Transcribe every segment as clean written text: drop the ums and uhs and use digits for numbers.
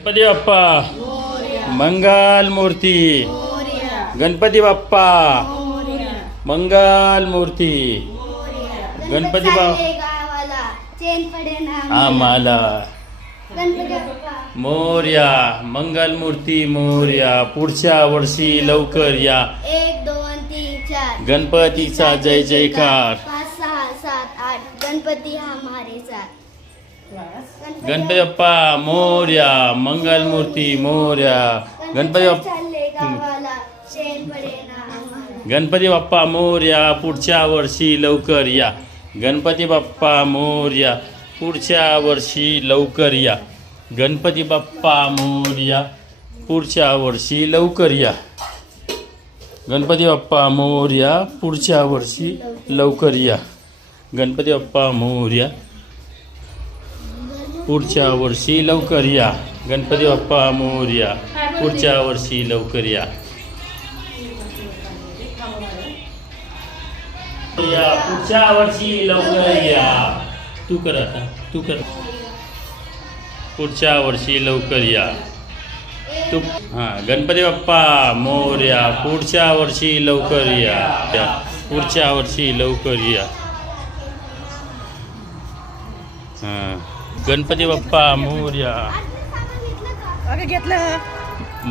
गणपती बाप्पा मंगल मूर्ती. गणपती बाप्पा मंगल मूर्ती. गणपती बाप्पा आम्हाला मोर्या. मंगल मूर्ती मोर्या. पुढच्या वर्षी लवकर या. 1 2 3 4 गणपतीचा जय जयकार. 5 6 7 8 गणपती हमारे साथ. गणपती बाप्पा मोर्या. मंगल मूर्ती मोर्या. गणपती बाप्पा गणपती बाप्पा मोर्या. पुढच्या वर्षी लवकर या. गणपती बाप्पा मोर्या. पुढच्या वर्षी लवकर या. गणपती बाप्पा मोर्या. पुढच्या वर्षी लवकर या. गणपती बाप्पा मोर्या. पुढच्या वर्षी लवकर या. गणपती बाप्पा मोर्या. पुढच्या वर्षी लवकर या. गणपती बाप्पा मोर्या. पुढच्या वर्षी लवकर या. पुढच्या वर्षी लवकर या. तू कर आता. तू कर. पुढच्या वर्षी लवकर या. तू गणपती बाप्पा मोर्या. पुढच्या वर्षी लवकर या. पुढच्या वर्षी लवकर या. गणपती बाप्पा मोर्या.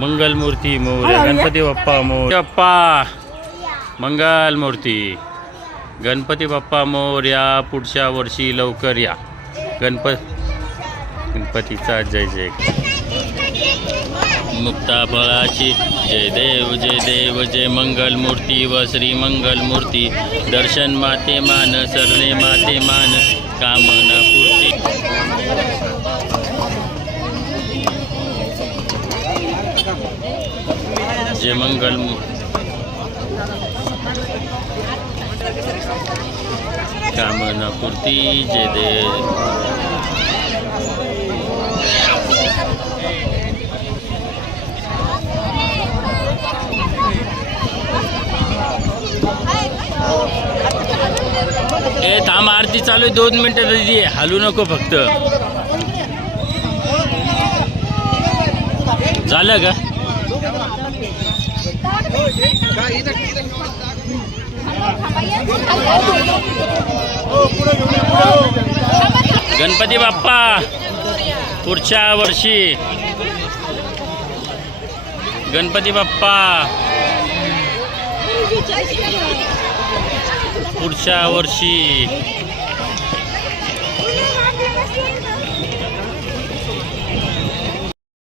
मंगल मूर्ती मोर्या. गणपती बाप्पा मोर्या. बाप्पा मंगल मूर्ती. गणपती बाप्पा मोर्या. पुढच्या वर्षी लवकर या. गणपतीचा जय जय. मुक्ताफळाची जय देव जय मंगल मूर्ती व श्री मंगल मूर्ती. दर्शन माते मान सरणे माते मान कामना पूर्ती. जय मंगल कामना पूर्ती. जय देव. थांब आरती चालू आहे. 2 मिनिटं दिदी. हलू नको फक्त. झालं का? गणपती बाप्पा पुढच्या वर्षी. गणपती बाप्पा पुढच्या वर्षी.